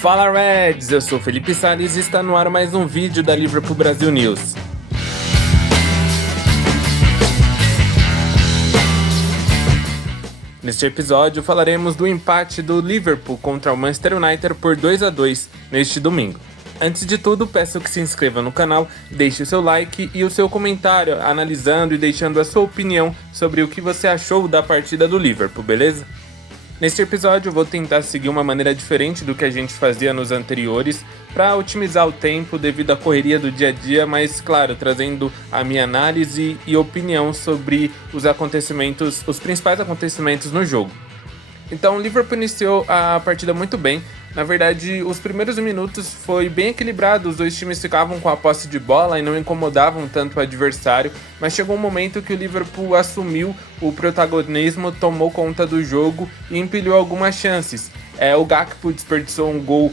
Fala Reds, eu sou Felipe Salles e está no ar mais um vídeo da Liverpool Brasil News. Neste episódio falaremos do empate do Liverpool contra o Manchester United por 2-2 neste domingo. Antes de tudo, peço que se inscreva no canal, deixe o seu like e o seu comentário analisando e deixando a sua opinião sobre o que você achou da partida do Liverpool, beleza? Neste episódio eu vou tentar seguir uma maneira diferente do que a gente fazia nos anteriores para otimizar o tempo devido à correria do dia a dia, mas claro, trazendo a minha análise e opinião sobre os principais acontecimentos no jogo. Então o Liverpool iniciou a partida muito bem. Na verdade, os primeiros minutos foi bem equilibrado, os dois times ficavam com a posse de bola e não incomodavam tanto o adversário, mas chegou um momento que o Liverpool assumiu o protagonismo, tomou conta do jogo e empilhou algumas chances. O Gakpo desperdiçou um gol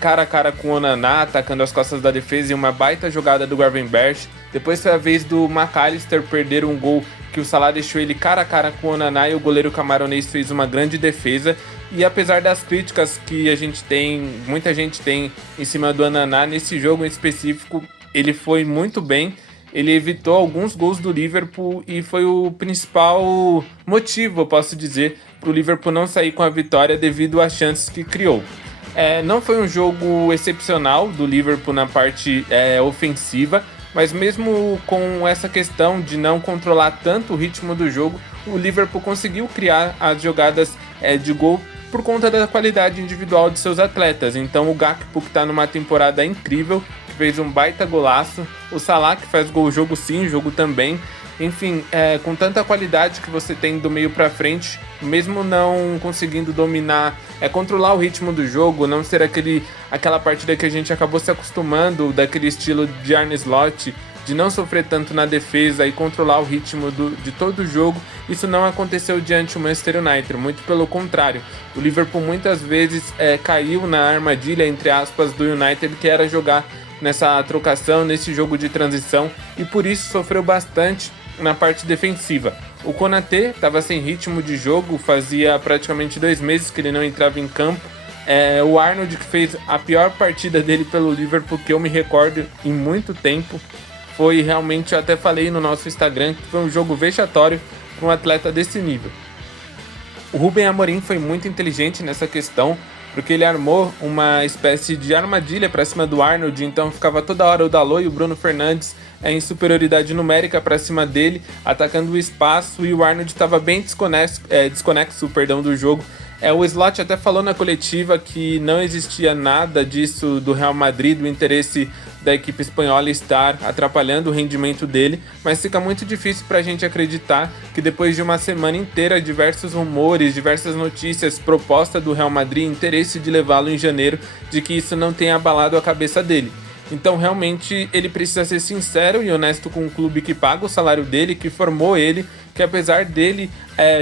cara a cara com o Onana, atacando as costas da defesa, e uma baita jogada do Gravenberch. Depois foi a vez do McAllister perder um gol que o Salah deixou ele cara a cara com o Onana e o goleiro camaronês fez uma grande defesa. E apesar das críticas que muita gente tem em cima do Onana, nesse jogo em específico, ele foi muito bem. Ele evitou alguns gols do Liverpool e foi o principal motivo, eu posso dizer, para o Liverpool não sair com a vitória devido às chances que criou. Não foi um jogo excepcional do Liverpool na parte ofensiva, mas mesmo com essa questão de não controlar tanto o ritmo do jogo, o Liverpool conseguiu criar as jogadas de gol por conta da qualidade individual de seus atletas. Então o Gakpo, que está numa temporada incrível, fez um baita golaço, o Salah, que faz gol jogo sim, jogo também. Enfim, com tanta qualidade que você tem do meio para frente, mesmo não conseguindo dominar, controlar o ritmo do jogo, não ser aquela partida que a gente acabou se acostumando, daquele estilo de Arne Slot, de não sofrer tanto na defesa e controlar o ritmo de todo o jogo, isso não aconteceu diante do Manchester United, muito pelo contrário. O Liverpool muitas vezes caiu na armadilha, entre aspas, do United, que era jogar nessa trocação, nesse jogo de transição, e por isso sofreu bastante na parte defensiva. O Konaté estava sem ritmo de jogo, fazia praticamente 2 meses que ele não entrava em campo. O Arnold, que fez a pior partida dele pelo Liverpool que eu me recordo em muito tempo, foi realmente, eu até falei no nosso Instagram, que foi um jogo vexatório para um atleta desse nível. O Ruben Amorim foi muito inteligente nessa questão, porque ele armou uma espécie de armadilha para cima do Arnold, então ficava toda hora o Dalot e o Bruno Fernandes em superioridade numérica para cima dele, atacando o espaço, e o Arnold estava bem desconexo do jogo. O Slot até falou na coletiva que não existia nada disso do Real Madrid, do interesse da equipe espanhola estar atrapalhando o rendimento dele, mas fica muito difícil para a gente acreditar que depois de uma semana inteira, diversos rumores, diversas notícias, proposta do Real Madrid, interesse de levá-lo em janeiro, de que isso não tenha abalado a cabeça dele. Então realmente ele precisa ser sincero e honesto com o clube que paga o salário dele, que formou ele, que apesar dele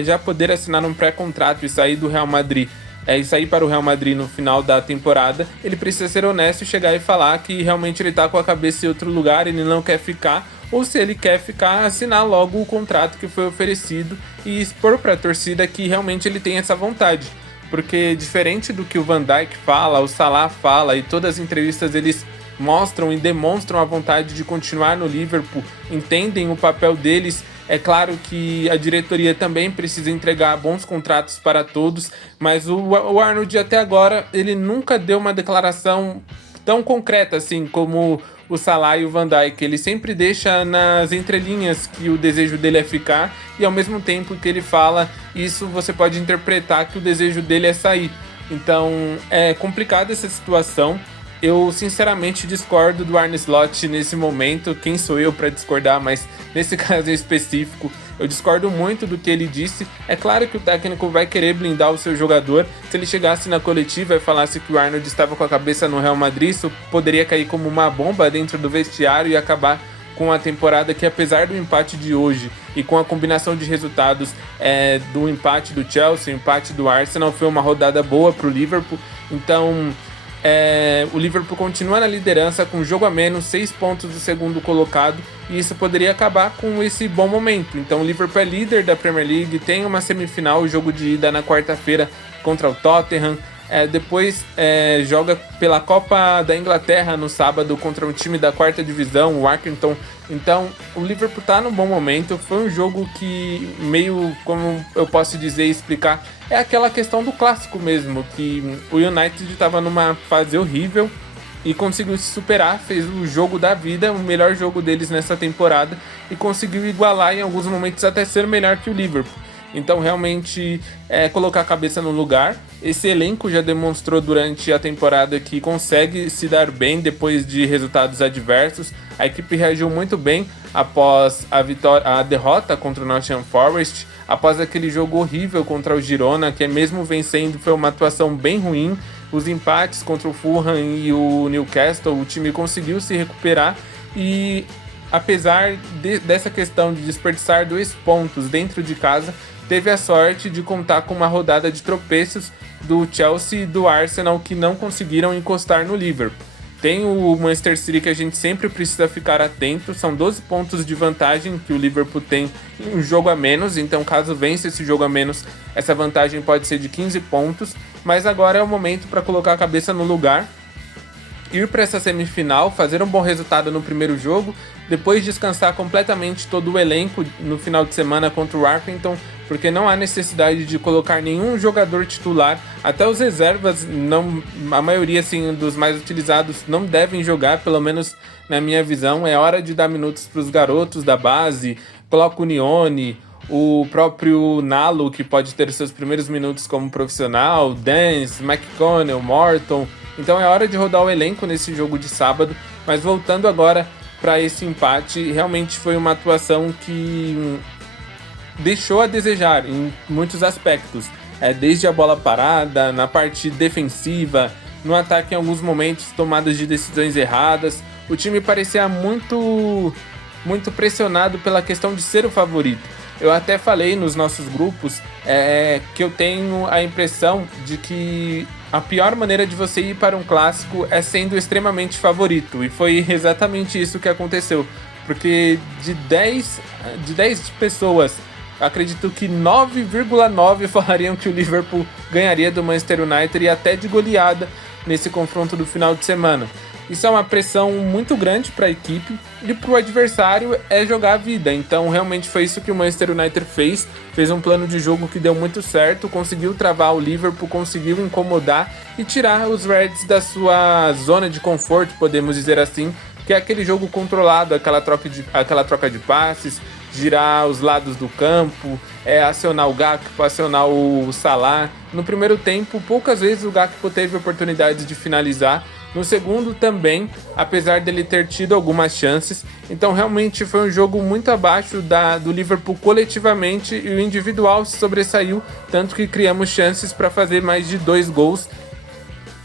já poder assinar um pré-contrato e sair do Real Madrid, e sair para o Real Madrid no final da temporada, ele precisa ser honesto e chegar e falar que realmente ele está com a cabeça em outro lugar, ele não quer ficar, ou se ele quer ficar, assinar logo o contrato que foi oferecido e expor para a torcida que realmente ele tem essa vontade. Porque diferente do que o Van Dijk fala, o Salah fala, e todas as entrevistas eles mostram e demonstram a vontade de continuar no Liverpool, entendem o papel deles. É claro que a diretoria também precisa entregar bons contratos para todos, mas o Arnold até agora ele nunca deu uma declaração tão concreta assim como o Salah e o Van Dijk. Ele sempre deixa nas entrelinhas que o desejo dele é ficar, e ao mesmo tempo que ele fala isso, você pode interpretar que o desejo dele é sair. Então é complicada essa situação. Eu sinceramente discordo do Arne Slot nesse momento. Quem sou eu para discordar, mas nesse caso em específico eu discordo muito do que ele disse. É claro que o técnico vai querer blindar o seu jogador. Se ele chegasse na coletiva e falasse que o Arnold estava com a cabeça no Real Madrid, isso poderia cair como uma bomba dentro do vestiário e acabar com a temporada, que apesar do empate de hoje e com a combinação de resultados do empate do Chelsea, o empate do Arsenal, foi uma rodada boa para o Liverpool. Então o Liverpool continua na liderança com jogo a menos, 6 pontos do segundo colocado, e isso poderia acabar com esse bom momento. Então o Liverpool é líder da Premier League, tem uma semifinal, o jogo de ida na quarta-feira contra o Tottenham. Depois joga pela Copa da Inglaterra no sábado contra um time da 4ª divisão, o Accrington. Então o Liverpool tá num bom momento. Foi um jogo que meio, como eu posso dizer e explicar, é aquela questão do clássico mesmo, que o United estava numa fase horrível e conseguiu se superar, fez o jogo da vida, o melhor jogo deles nessa temporada, e conseguiu igualar em alguns momentos até ser melhor que o Liverpool. Então realmente colocar a cabeça no lugar. Esse elenco já demonstrou durante a temporada que consegue se dar bem depois de resultados adversos. A equipe reagiu muito bem após a derrota contra o Nottingham Forest, após aquele jogo horrível contra o Girona, que mesmo vencendo foi uma atuação bem ruim. Os empates contra o Fulham e o Newcastle, o time conseguiu se recuperar e, apesar dessa questão de desperdiçar 2 pontos dentro de casa, teve a sorte de contar com uma rodada de tropeços do Chelsea e do Arsenal, que não conseguiram encostar no Liverpool. Tem o Manchester City, que a gente sempre precisa ficar atento. São 12 pontos de vantagem que o Liverpool tem em um jogo a menos. Então, caso vença esse jogo a menos, essa vantagem pode ser de 15 pontos. Mas agora é o momento para colocar a cabeça no lugar, ir para essa semifinal, fazer um bom resultado no primeiro jogo, depois descansar completamente todo o elenco no final de semana contra o Accrington, porque não há necessidade de colocar nenhum jogador titular. Até os reservas, não, a maioria assim, dos mais utilizados não devem jogar, pelo menos na minha visão. É hora de dar minutos para os garotos da base. Coloca o Nione, o próprio Nalo, que pode ter seus primeiros minutos como profissional, Dance, McConnell, Morton. Então é hora de rodar o elenco nesse jogo de sábado. Mas voltando agora para esse empate, realmente foi uma atuação que deixou a desejar em muitos aspectos. Desde a bola parada, na parte defensiva, no ataque em alguns momentos, tomadas de decisões erradas. O time parecia muito pressionado pela questão de ser o favorito. Eu até falei nos nossos grupos que eu tenho a impressão de que a pior maneira de você ir para um clássico é sendo extremamente favorito. E foi exatamente isso que aconteceu. Porque de 10 pessoas, acredito que 9,9 falariam que o Liverpool ganharia do Manchester United, e até de goleada nesse confronto do final de semana. Isso é uma pressão muito grande para a equipe, e para o adversário é jogar a vida. Então realmente foi isso que o Manchester United fez um plano de jogo que deu muito certo, conseguiu travar o Liverpool, conseguiu incomodar e tirar os Reds da sua zona de conforto, podemos dizer assim, que é aquele jogo controlado, aquela troca de passes, girar os lados do campo, acionar o Gakpo, acionar o Salah. No primeiro tempo, poucas vezes o Gakpo teve oportunidades de finalizar. No segundo também, apesar dele ter tido algumas chances. Então realmente foi um jogo muito abaixo do Liverpool coletivamente, e o individual se sobressaiu, tanto que criamos chances para fazer mais de 2 gols.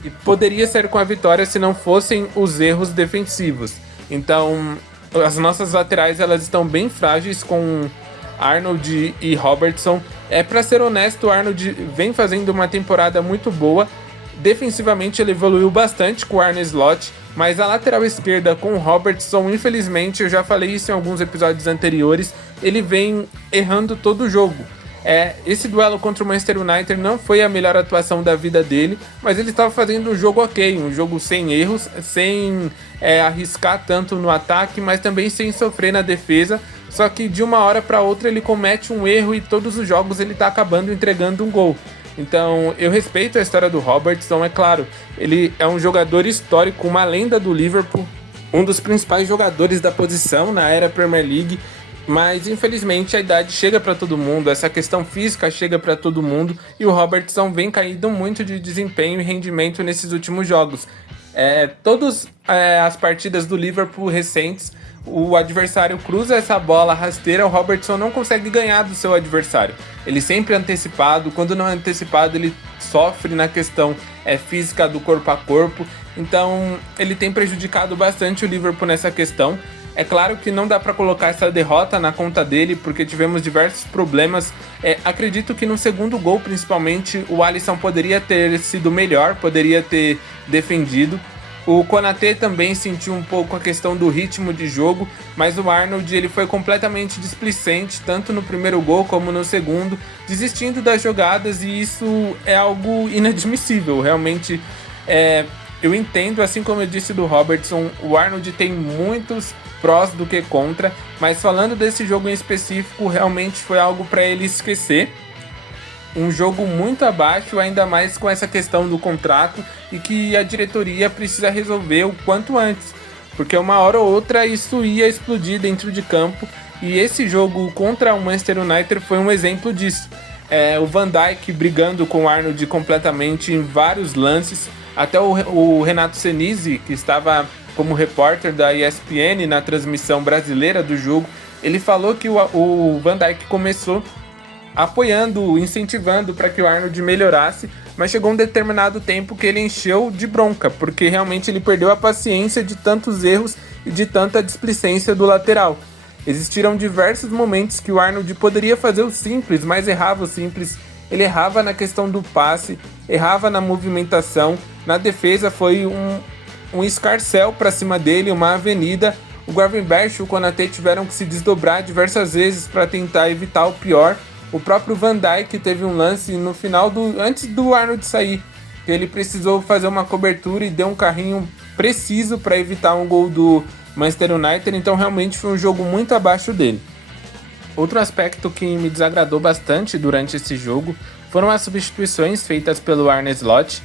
E poderia ser com a vitória se não fossem os erros defensivos. Então as nossas laterais elas estão bem frágeis, com Arnold e Robertson. Para ser honesto, o Arnold vem fazendo uma temporada muito boa. Defensivamente ele evoluiu bastante com o Arne Slot, mas a lateral esquerda com o Robertson, infelizmente, eu já falei isso em alguns episódios anteriores, ele vem errando todo o jogo. Esse duelo contra o Manchester United não foi a melhor atuação da vida dele, mas ele estava fazendo um jogo ok, um jogo sem erros, sem arriscar tanto no ataque, mas também sem sofrer na defesa. Só que de uma hora para outra ele comete um erro e todos os jogos ele está acabando entregando um gol. Então eu respeito a história do Robertson, é claro, ele é um jogador histórico, uma lenda do Liverpool, um dos principais jogadores da posição na era Premier League, mas infelizmente a idade chega para todo mundo, essa questão física chega para todo mundo, e o Robertson vem caindo muito de desempenho e rendimento nesses últimos jogos. Todas as partidas do Liverpool recentes, o adversário cruza essa bola rasteira, o Robertson não consegue ganhar do seu adversário. Ele sempre é antecipado, quando não é antecipado ele sofre na questão física do corpo a corpo. Então ele tem prejudicado bastante o Liverpool nessa questão. É claro que não dá para colocar essa derrota na conta dele, porque tivemos diversos problemas. Acredito que no segundo gol, principalmente, o Alisson poderia ter sido melhor, poderia ter defendido. O Konaté também sentiu um pouco a questão do ritmo de jogo, mas o Arnold ele foi completamente displicente, tanto no primeiro gol como no segundo, desistindo das jogadas, e isso é algo inadmissível. Realmente, eu entendo, assim como eu disse do Robertson, o Arnold tem muitos prós do que contra, mas falando desse jogo em específico, realmente foi algo para ele esquecer. Um jogo muito abaixo, ainda mais com essa questão do contrato, e que a diretoria precisa resolver o quanto antes, porque uma hora ou outra isso ia explodir dentro de campo, e esse jogo contra o Manchester United foi um exemplo disso. O Van Dijk brigando com o Arnold completamente em vários lances, até o Renato Senise, que estava como repórter da ESPN na transmissão brasileira do jogo, ele falou que o Van Dijk começou apoiando, incentivando para que o Arnold melhorasse, mas chegou um determinado tempo que ele encheu de bronca, porque realmente ele perdeu a paciência de tantos erros e de tanta displicência do lateral. Existiram diversos momentos que o Arnold poderia fazer o simples, mas errava o simples. Ele errava na questão do passe, errava na movimentação, na defesa foi um escarcéu para cima dele, uma avenida. O Gravenberch e o Konaté tiveram que se desdobrar diversas vezes para tentar evitar o pior. O próprio Van Dijk teve um lance no final antes do Arnold sair, que ele precisou fazer uma cobertura e deu um carrinho preciso para evitar um gol do Manchester United, então realmente foi um jogo muito abaixo dele. Outro aspecto que me desagradou bastante durante esse jogo foram as substituições feitas pelo Arne Slot.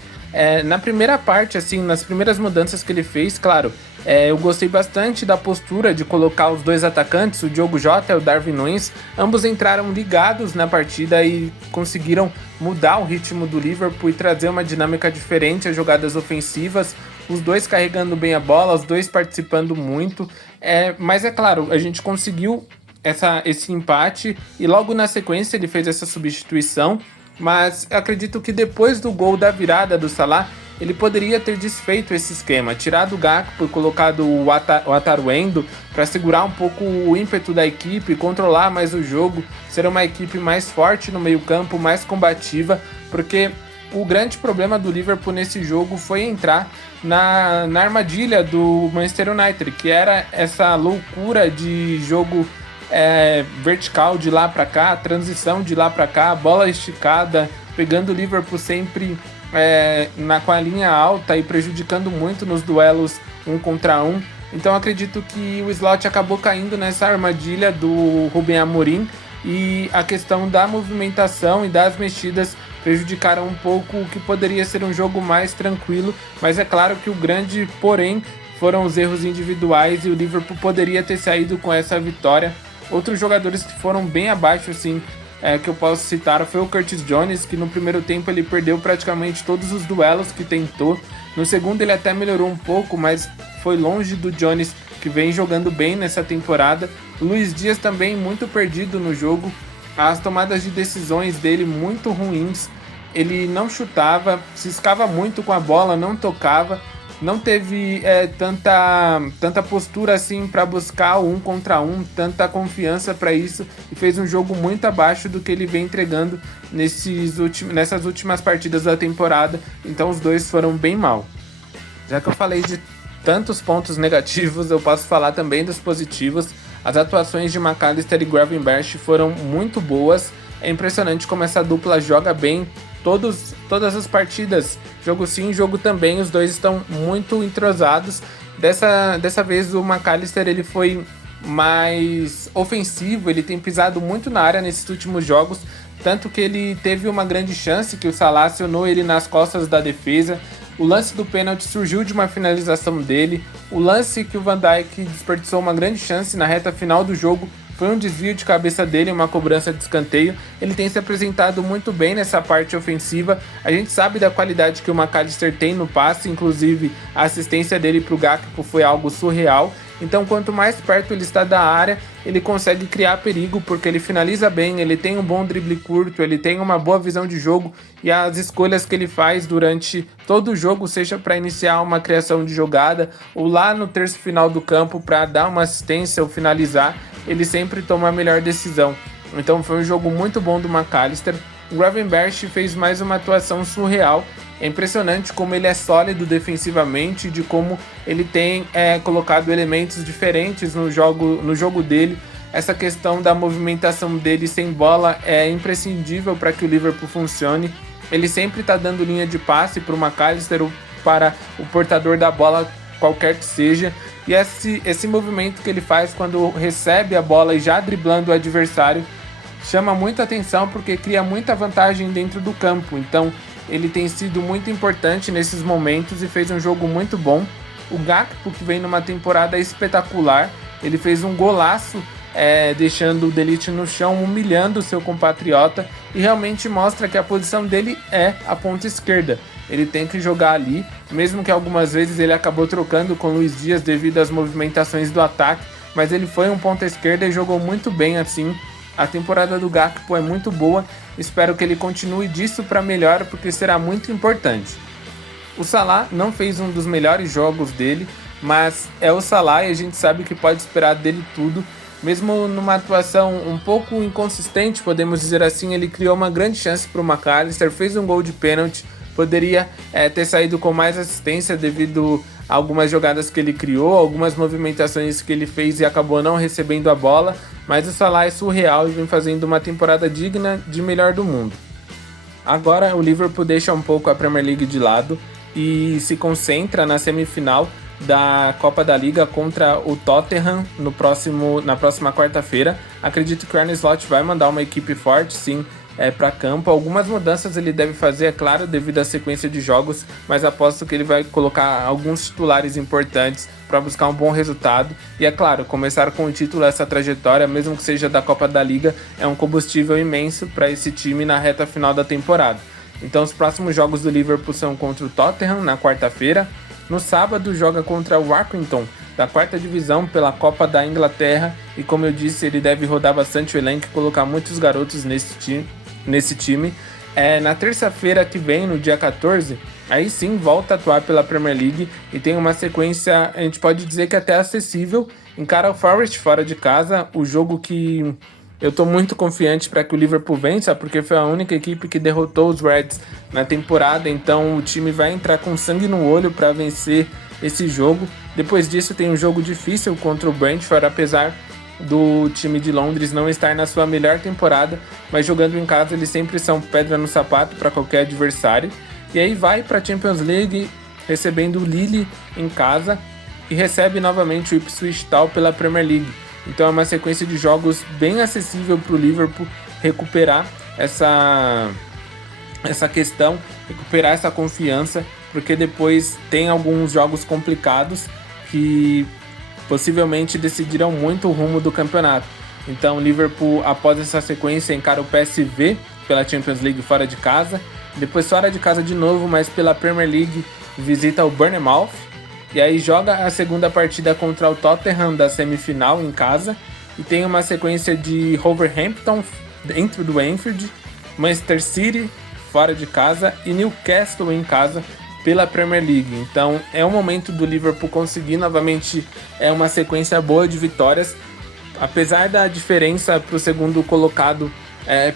Na primeira parte, assim, nas primeiras mudanças que ele fez, claro, eu gostei bastante da postura de colocar os dois atacantes, o Diogo Jota e o Darwin Núñez. Ambos entraram ligados na partida e conseguiram mudar o ritmo do Liverpool e trazer uma dinâmica diferente às jogadas ofensivas. Os dois carregando bem a bola, os dois participando muito. Mas é claro, a gente conseguiu esse empate e logo na sequência ele fez essa substituição. Mas acredito que depois do gol da virada do Salah, ele poderia ter desfeito esse esquema, tirado o Gakpo e colocado o Ataruendo para segurar um pouco o ímpeto da equipe, controlar mais o jogo, ser uma equipe mais forte no meio-campo, mais combativa, porque o grande problema do Liverpool nesse jogo foi entrar na armadilha do Manchester United, que era essa loucura de jogo vertical de lá para cá, transição de lá para cá, bola esticada, pegando o Liverpool sempre com a linha alta e prejudicando muito nos duelos 1 contra 1. Então acredito que o Slot acabou caindo nessa armadilha do Ruben Amorim, e a questão da movimentação e das mexidas prejudicaram um pouco o que poderia ser um jogo mais tranquilo, mas é claro que o grande porém foram os erros individuais e o Liverpool poderia ter saído com essa vitória. Outros jogadores que foram bem abaixo, assim, que eu posso citar, foi o Curtis Jones, que no primeiro tempo ele perdeu praticamente todos os duelos que tentou. No segundo ele até melhorou um pouco, mas foi longe do Jones, que vem jogando bem nessa temporada. O Luiz Dias também muito perdido no jogo, as tomadas de decisões dele muito ruins. Ele não chutava, ciscava muito com a bola, não tocava. Não teve tanta postura assim para buscar o 1 contra 1, tanta confiança para isso, e fez um jogo muito abaixo do que ele vem entregando nessas últimas partidas da temporada. Então os dois foram bem mal. Já que eu falei de tantos pontos negativos, eu posso falar também dos positivos. As atuações de McAllister e Gravenberch foram muito boas. É impressionante como essa dupla joga bem todas as partidas, jogo sim, jogo também, os dois estão muito entrosados. Dessa vez o McAllister ele foi mais ofensivo, ele tem pisado muito na área nesses últimos jogos, tanto que ele teve uma grande chance que o Salah acionou ele nas costas da defesa. O lance do pênalti surgiu de uma finalização dele. O lance que o Van Dijk desperdiçou uma grande chance na reta final do jogo foi um desvio de cabeça dele, uma cobrança de escanteio. Ele tem se apresentado muito bem nessa parte ofensiva. A gente sabe da qualidade que o McAllister tem no passe, inclusive a assistência dele para o Gakpo foi algo surreal. Então, quanto mais perto ele está da área, ele consegue criar perigo, porque ele finaliza bem, ele tem um bom drible curto, ele tem uma boa visão de jogo, e as escolhas que ele faz durante todo o jogo, seja para iniciar uma criação de jogada ou lá no terço final do campo para dar uma assistência ou finalizar, ele sempre toma a melhor decisão. Então foi um jogo muito bom do McAllister. O Gravenberch fez mais uma atuação surreal. É impressionante como ele é sólido defensivamente, de como ele tem colocado elementos diferentes no jogo dele. Essa questão da movimentação dele sem bola é imprescindível para que o Liverpool funcione. Ele sempre está dando linha de passe para o McAllister ou para o portador da bola, qualquer que seja. E esse movimento que ele faz quando recebe a bola e já driblando o adversário chama muita atenção porque cria muita vantagem dentro do campo. Então ele tem sido muito importante nesses momentos e fez um jogo muito bom. O Gakpo, que vem numa temporada espetacular, ele fez um golaço deixando o De Ligt no chão, humilhando o seu compatriota, e realmente mostra que a posição dele é a ponta esquerda. Ele tem que jogar ali, mesmo que algumas vezes ele acabou trocando com o Luiz Dias devido às movimentações do ataque, mas ele foi um ponta esquerda e jogou muito bem assim. A temporada do Gakpo é muito boa, espero que ele continue disso para melhor, porque será muito importante. O Salah não fez um dos melhores jogos dele, mas é o Salah e a gente sabe que pode esperar dele tudo. Mesmo numa atuação um pouco inconsistente, podemos dizer assim, ele criou uma grande chance para o McAllister, fez um gol de pênalti, poderia ter saído com mais assistência devido a algumas jogadas que ele criou, algumas movimentações que ele fez e acabou não recebendo a bola, mas o Salah é surreal e vem fazendo uma temporada digna de melhor do mundo. Agora o Liverpool deixa um pouco a Premier League de lado e se concentra na semifinal da Copa da Liga contra o Tottenham na próxima quarta-feira. Acredito que o Arne Slot vai mandar uma equipe forte, sim, para campo. Algumas mudanças ele deve fazer, é claro, devido à sequência de jogos, mas aposto que ele vai colocar alguns titulares importantes para buscar um bom resultado. E é claro, começar com o título, essa trajetória, mesmo que seja da Copa da Liga, é um combustível imenso para esse time na reta final da temporada. Então os próximos jogos do Liverpool são contra o Tottenham na quarta-feira. No sábado joga contra o Accrington, da quarta divisão pela Copa da Inglaterra, e como eu disse, ele deve rodar bastante o elenco e colocar muitos garotos nesse time. Na terça-feira que vem, no dia 14, aí sim volta a atuar pela Premier League e tem uma sequência, a gente pode dizer que até acessível. Encara o Forest fora de casa, o jogo que eu tô muito confiante para que o Liverpool vença, porque foi a única equipe que derrotou os Reds na temporada, então o time vai entrar com sangue no olho para vencer esse jogo. Depois disso tem um jogo difícil contra o Brentford, apesar do time de Londres não estar na sua melhor temporada, mas jogando em casa eles sempre são pedra no sapato para qualquer adversário. E aí vai para a Champions League recebendo o Lille em casa e recebe novamente o Ipswich Town pela Premier League. Então é uma sequência de jogos bem acessível para o Liverpool recuperar essa questão, recuperar essa confiança, porque depois tem alguns jogos complicados que possivelmente decidirão muito o rumo do campeonato. Então o Liverpool, após essa sequência, encara o PSV pela Champions League fora de casa, depois fora de casa de novo, mas pela Premier League visita o Bournemouth, e aí joga a segunda partida contra o Tottenham da semifinal em casa, e tem uma sequência de Wolverhampton dentro do Anfield, Manchester City fora de casa e Newcastle em casa pela Premier League. Então é um momento do Liverpool conseguir novamente uma sequência boa de vitórias, apesar da diferença para o segundo colocado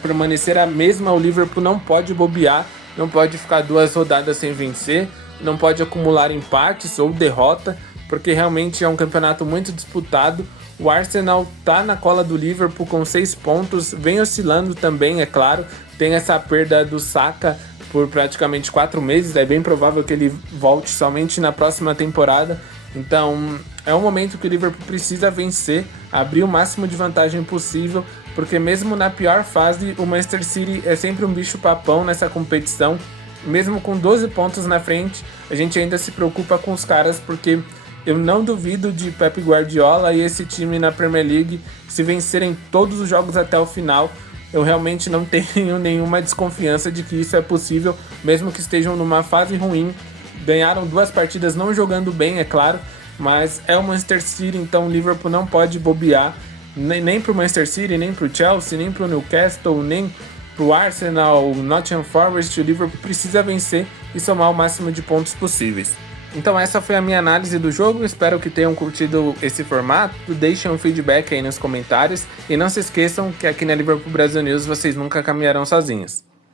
permanecer a mesma. O Liverpool não pode bobear, não pode ficar 2 rodadas sem vencer, não pode acumular empates ou derrota, porque realmente é um campeonato muito disputado. O Arsenal tá na cola do Liverpool com 6 pontos, vem oscilando também, é claro, tem essa perda do Saka por praticamente 4 meses, é bem provável que ele volte somente na próxima temporada. Então é um momento que o Liverpool precisa vencer, abrir o máximo de vantagem possível, porque mesmo na pior fase, o Manchester City é sempre um bicho papão nessa competição. Mesmo com 12 pontos na frente, a gente ainda se preocupa com os caras, porque eu não duvido de Pep Guardiola e esse time na Premier League se vencerem todos os jogos até o final. Eu realmente não tenho nenhuma desconfiança de que isso é possível, mesmo que estejam numa fase ruim. Ganharam 2 partidas não jogando bem, é claro, mas é o Manchester City, então o Liverpool não pode bobear, nem pro Manchester City, nem pro Chelsea, nem pro Newcastle, nem pro Arsenal, Nottingham Forest. O Liverpool precisa vencer e somar o máximo de pontos possíveis. Então essa foi a minha análise do jogo, espero que tenham curtido esse formato, deixem um feedback aí nos comentários e não se esqueçam que aqui na Liverpool Brasil News vocês nunca caminharão sozinhos.